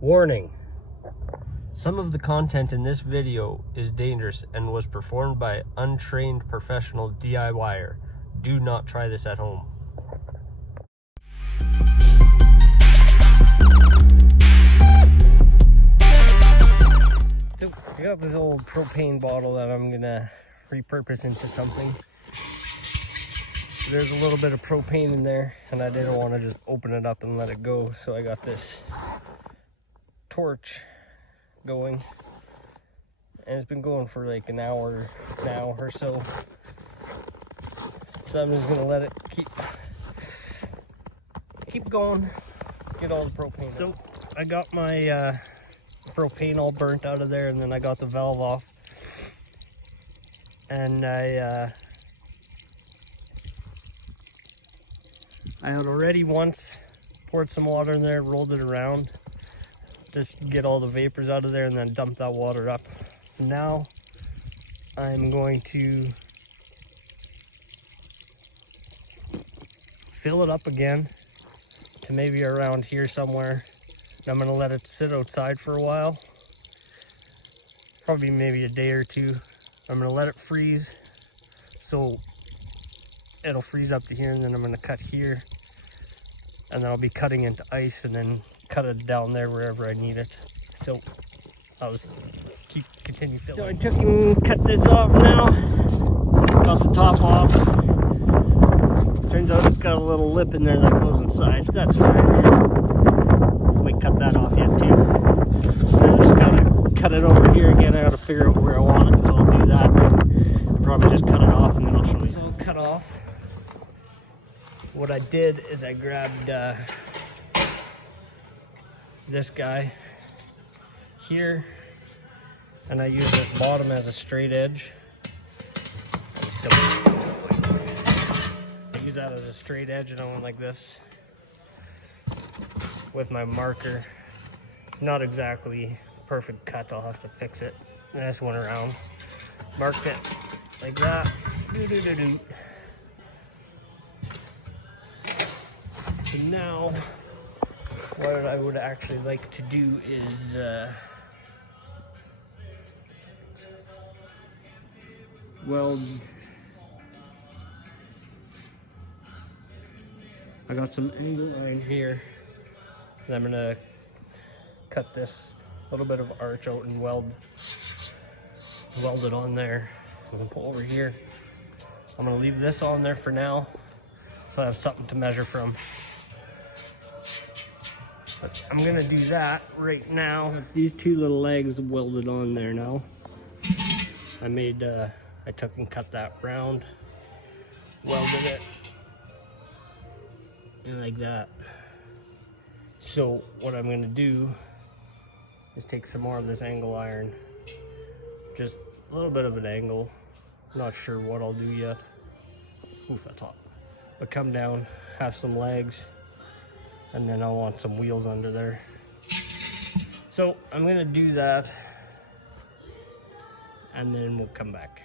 Warning! Some of the content in this video is dangerous and was performed by untrained professional DIYer. Do not try this at home. So I got this old propane bottle that I'm gonna repurpose into something. There's a little bit of propane in there and I didn't want to just open it up and let it go, so I got this torch going, and it's been going for like an hour now or so. So I'm just gonna let it keep going, get all the propane. So I got my propane all burnt out of there, and then I got the valve off, and I had already once poured some water in there, rolled it around, just get all the vapors out of there, and then dump that water up. Now I'm going to fill it up again to maybe around here somewhere. And I'm going to let it sit outside for a while, probably maybe a day or two. I'm going to let it freeze, so it'll freeze up to here, and then I'm going to cut here, and then I'll be cutting into ice and then cut it down there wherever I need it. So I'll just continue filling. So I took and cut this off now. Got the top off. Turns out it's got a little lip in there that goes inside. That's fine. Might cut that off yet too. I just gotta cut it over here again. I gotta figure out where I want it, so I'll do that. I'll probably just cut it off and then I'll show you. So I'll cut off. What I did is I grabbed this guy here, and I use this bottom as a straight edge. I use that as a straight edge, and I went like this with my marker. It's not exactly perfect cut, I'll have to fix it. And I just went around, marked it like that. So now what I would actually like to do is weld. I got some angle line here, and I'm gonna cut this little bit of arch out and weld it on there. I'm gonna pull over here. I'm gonna leave this on there for now, so I have something to measure from. But I'm gonna do that right now. These two little legs welded on there now. I took and cut that round, welded it, and like that. So what I'm gonna do is take some more of this angle iron, just a little bit of an angle. Not sure what I'll do yet. Oof, that's hot. But come down, have some legs, and then I want some wheels under there. So I'm gonna do that, and then we'll come back.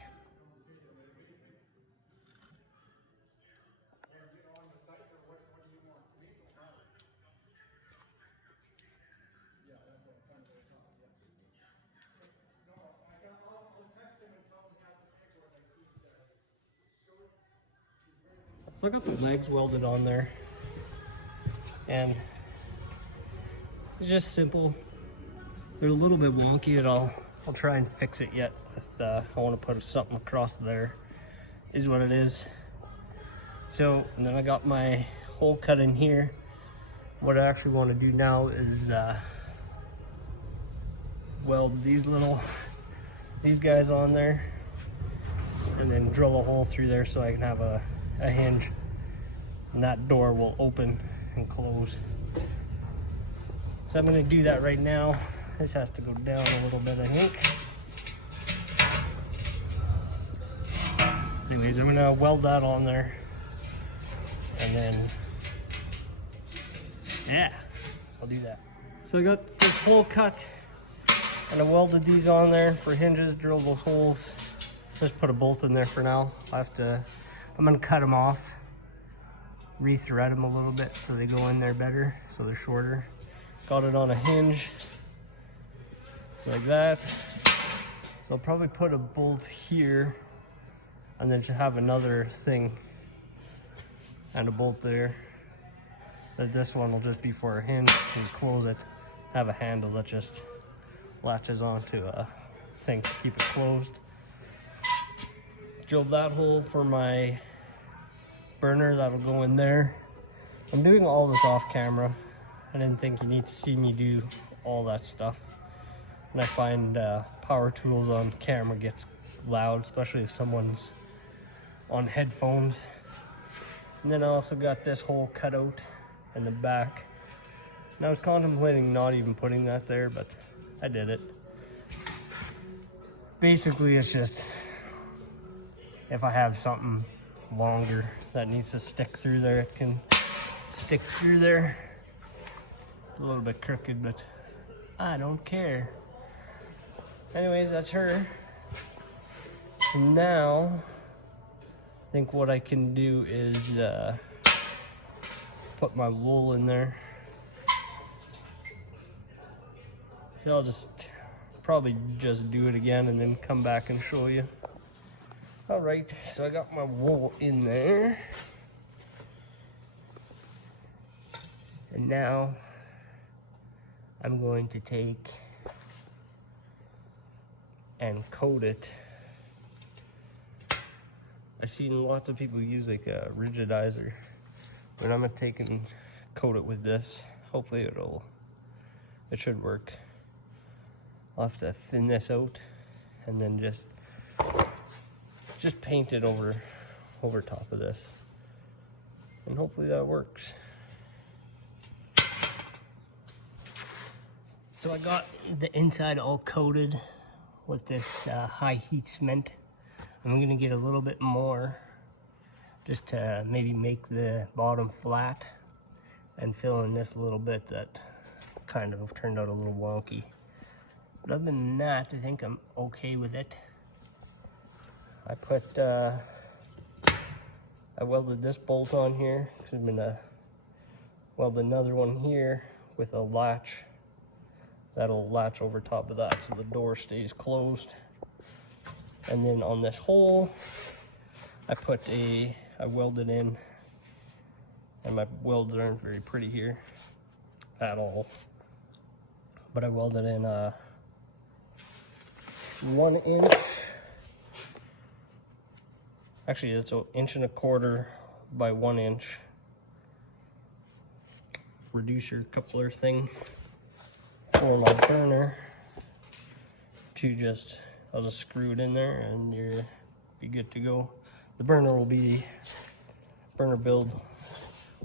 So I got the legs welded on there, and it's just simple. They're a little bit wonky, and I'll try and fix it yet. I want to put something across there, is what it is. So, and then I got my hole cut in here. What I actually want to do now is weld these guys on there, and then drill a hole through there so I can have a hinge, and that door will open and close. So I'm going to do that right now. This has to go down a little bit, I think. Anyways, I'm going to weld that on there, and then yeah, I'll do that. So I got this hole cut, and I welded these on there for hinges, drilled those holes. Just put a bolt in there for now. I'm gonna cut them off, re-thread them a little bit so they go in there better, so they're shorter. got it on a hinge like that. So I'll probably put a bolt here and then just have another thing and a bolt there. But this one will just be for a hinge. You close it, have a handle that just latches onto a thing to keep it closed. Drilled that hole for my burner, that'll go in there. I'm doing all this off camera. I didn't think you need to see me do all that stuff. And I find power tools on camera gets loud, especially if someone's on headphones. And then I also got this hole cut out in the back. And I was contemplating not even putting that there, but I did it. Basically, it's just if I have something longer that needs to stick through there, it can stick through there. It's a little bit crooked, but I don't care. Anyways, that's her. And now, I think what I can do is put my wool in there. So I'll just probably just do it again and then come back and show you. All right, so I got my wool in there. And now I'm going to take and coat it. I've seen lots of people use like a rigidizer, but I'm gonna take and coat it with this. Hopefully it should work. I'll have to thin this out and then just paint it over top of this, and hopefully that works. So I got the inside all coated with this high heat cement. I'm gonna get a little bit more just to maybe make the bottom flat and fill in this little bit that kind of turned out a little wonky. But other than that, I think I'm okay with it. I welded this bolt on here because I'm gonna weld another one here with a latch that'll latch over top of that so the door stays closed. And then on this hole, I welded in, and my welds aren't very pretty here at all, but I welded in a 1 inch, actually it's an 1.25 inch by 1 inch reducer coupler thing for my burner to I'll just screw it in there and you'll be good to go. The burner build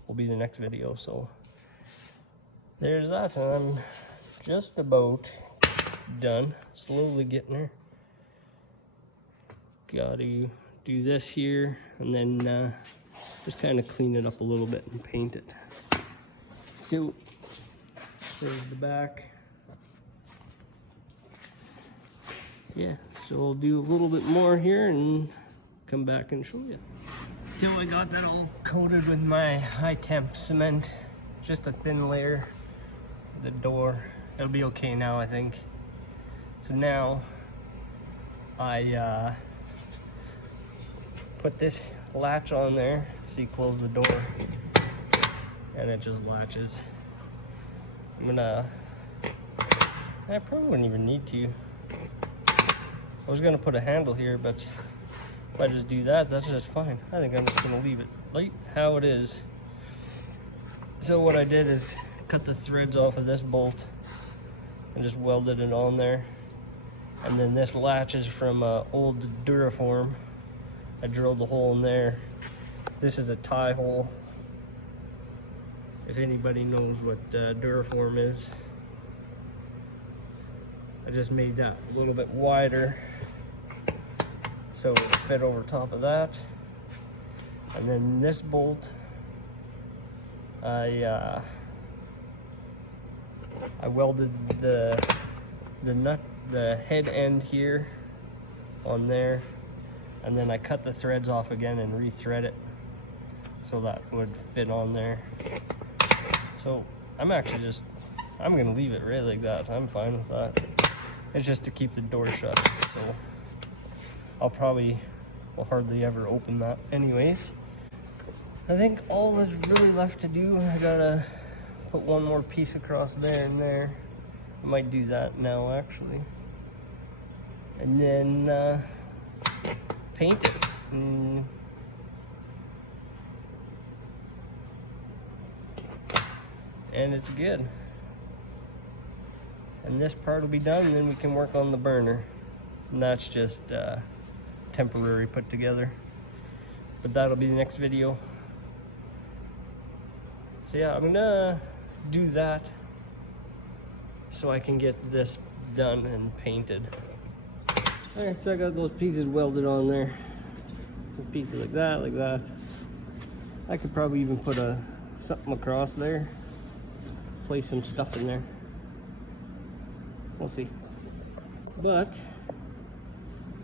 will be the next video, so there's that, and I'm just about done, slowly getting there. Got to do this here and then just kind of clean it up a little bit and paint it. So there's the back. Yeah, so I'll do a little bit more here and come back and show you. So I got that all coated with my high temp cement, just a thin layer. The door, it'll be okay now, I think. So now I put this latch on there, so you close the door and it just latches. I probably wouldn't even need to. I was gonna put a handle here, but if I just do that, that's just fine. I think I'm just gonna leave it like how it is. So what I did is cut the threads off of this bolt and just welded it on there. And then this latch is from old Duraform. I drilled the hole in there. This is a tie hole, if anybody knows what Duraform is. I just made that a little bit wider so it fit over top of that. And then this bolt, I welded the nut, the head end here on there, and then I cut the threads off again and re-thread it so that would fit on there. So I'm actually just I'm gonna leave it right like that. I'm fine with that. It's just to keep the door shut, so I'll will hardly ever open that anyways. I think all that's really left to do, I gotta put one more piece across there and there. I might do that now actually. And then paint it. And it's good. And this part will be done, and then we can work on the burner. And that's just temporary put together. But that'll be the next video. So yeah, I'm gonna do that so I can get this done and painted. Alright, so I got those pieces welded on there. Those pieces like that, like that. I could probably even put something across there. Place some stuff in there. We'll see. But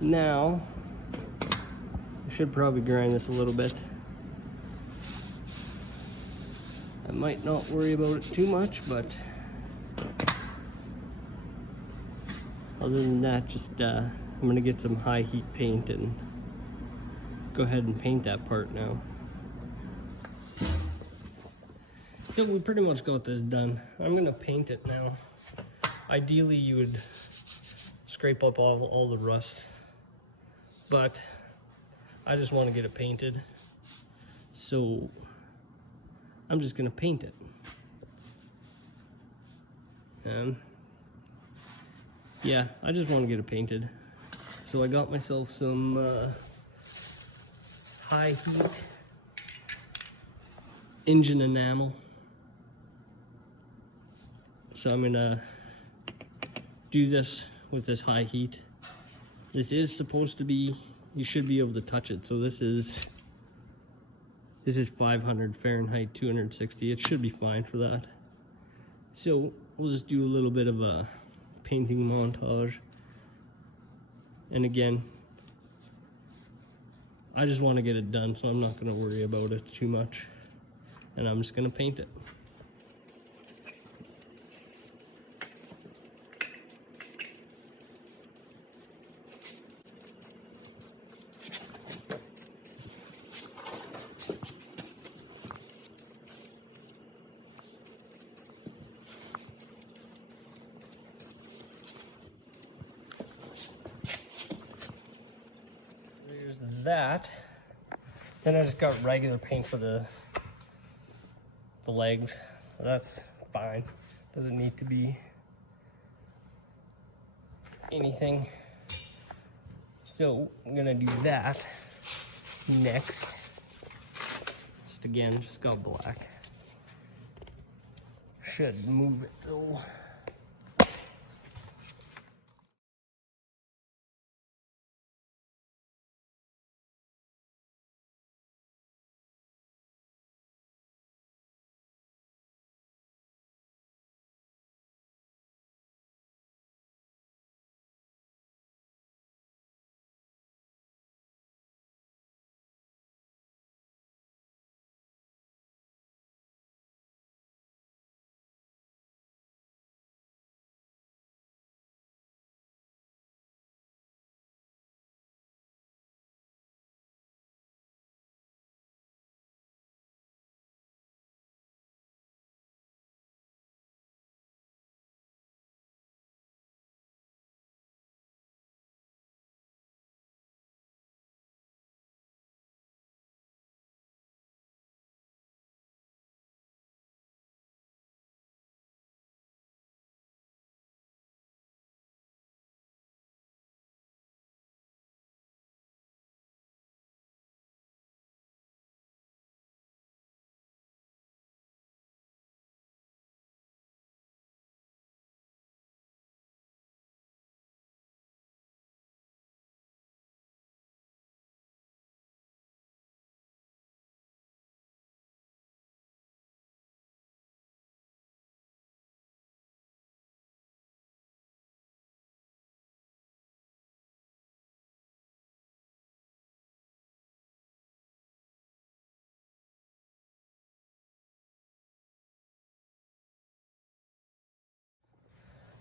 now I should probably grind this a little bit. I might not worry about it too much, but other than that, just I'm gonna get some high heat paint and go ahead and paint that part now. So we pretty much got this done. I'm gonna paint it now. Ideally you would scrape up all the rust, but I just want to get it painted, so I'm just gonna paint it. Yeah, I just want to get it painted. So I got myself some high heat engine enamel. So I'm gonna do this with this high heat. This is supposed to be, you should be able to touch it. So this is 500 Fahrenheit, 260. It should be fine for that. So we'll just do a little bit of a painting montage. And again, I just want to get it done, so I'm not going to worry about it too much. And I'm just going to paint it. There's that. Then I just got regular paint for the legs. That's fine. Doesn't need to be anything. So I'm gonna do that next. Just go black. Should move it though.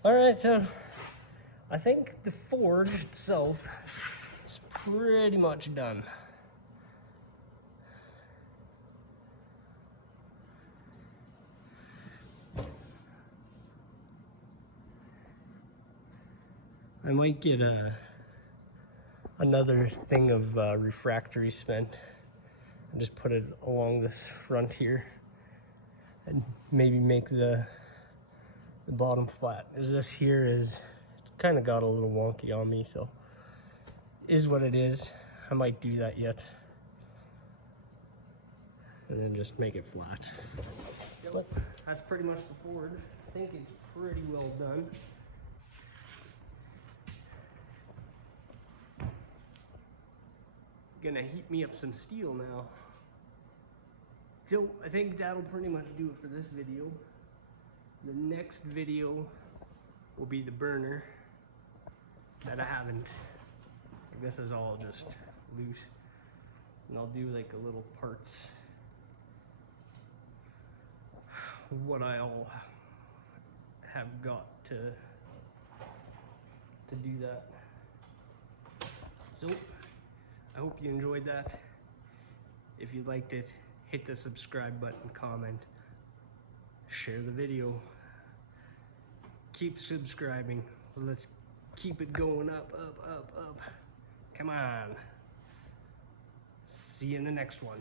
All right, so I think the forge itself is pretty much done. I might get another thing of refractory cement and just put it along this front here and maybe make the bottom flat. As this here is, it's kind of got a little wonky on me, so is what it is. I might do that yet. And then just make it flat. But that's pretty much the forge. I think it's pretty well done. Gonna heat me up some steel now. So I think that'll pretty much do it for this video. The next video will be the burner that I haven't. This is all just loose, and I'll do like a little parts of what I all have got to do that. So I hope you enjoyed that. If you liked it, hit the subscribe button, comment, share the video. Keep subscribing. Let's keep it going up, up, up, up. Come on. See you in the next one.